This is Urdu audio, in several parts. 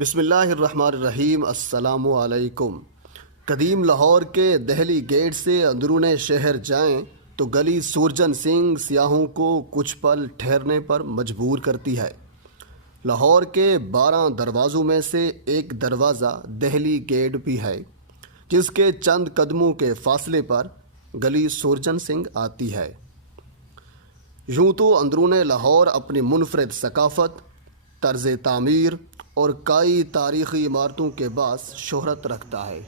بسم اللہ الرحمن الرحیم۔ السلام علیکم۔ قدیم لاہور کے دہلی گیٹ سے اندرون شہر جائیں تو گلی سورجن سنگھ سیاحوں کو کچھ پل ٹھہرنے پر مجبور کرتی ہے۔ لاہور کے 12 دروازوں میں سے ایک دروازہ دہلی گیٹ بھی ہے، جس کے چند قدموں کے فاصلے پر گلی سورجن سنگھ آتی ہے۔ یوں تو اندرون لاہور اپنی منفرد ثقافت، طرز تعمیر اور کئی تاریخی عمارتوں کے باعث شہرت رکھتا ہے،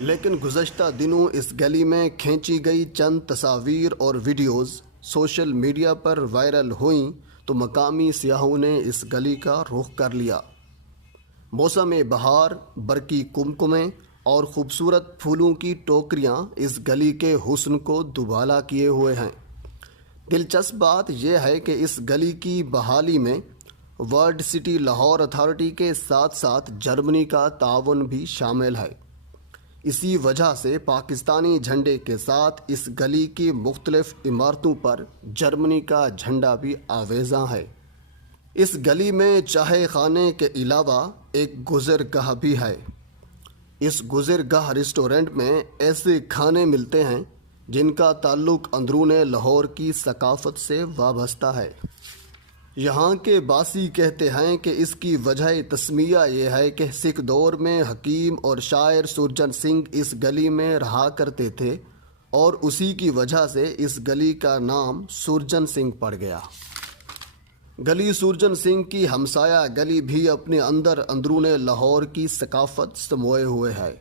لیکن گزشتہ دنوں اس گلی میں کھینچی گئی چند تصاویر اور ویڈیوز سوشل میڈیا پر وائرل ہوئیں تو مقامی سیاحوں نے اس گلی کا رخ کر لیا۔ موسم بہار، برقی کمکمیں اور خوبصورت پھولوں کی ٹوکریاں اس گلی کے حسن کو دوبالا کیے ہوئے ہیں۔ دلچسپ بات یہ ہے کہ اس گلی کی بحالی میں ورلڈ سٹی لاہور اتھارٹی کے ساتھ ساتھ جرمنی کا تعاون بھی شامل ہے۔ اسی وجہ سے پاکستانی جھنڈے کے ساتھ اس گلی کی مختلف عمارتوں پر جرمنی کا جھنڈا بھی آویزاں ہے۔ اس گلی میں چائے خانے کے علاوہ ایک گزرگاہ بھی ہے۔ اس گزرگاہ ریسٹورنٹ میں ایسے کھانے ملتے ہیں جن کا تعلق اندرون لاہور کی ثقافت سے وابستہ ہے۔ یہاں کے باسی کہتے ہیں کہ اس کی وجہ تسمیہ یہ ہے کہ سکھ دور میں حکیم اور شاعر سورجن سنگھ اس گلی میں رہا کرتے تھے اور اسی کی وجہ سے اس گلی کا نام سورجن سنگھ پڑ گیا۔ گلی سورجن سنگھ کی ہمسایہ گلی بھی اپنے اندر اندرون لاہور کی ثقافت سموئے ہوئے ہے،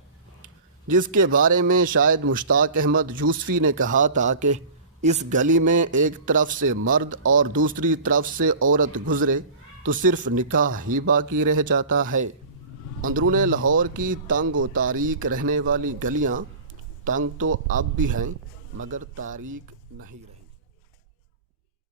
جس کے بارے میں شاعر مشتاق احمد یوسفی نے کہا تھا کہ اس گلی میں ایک طرف سے مرد اور دوسری طرف سے عورت گزرے تو صرف نکاح ہی باقی رہ جاتا ہے۔ اندرون لاہور کی تنگ و تاریک رہنے والی گلیاں تنگ تو اب بھی ہیں، مگر تاریک نہیں رہی۔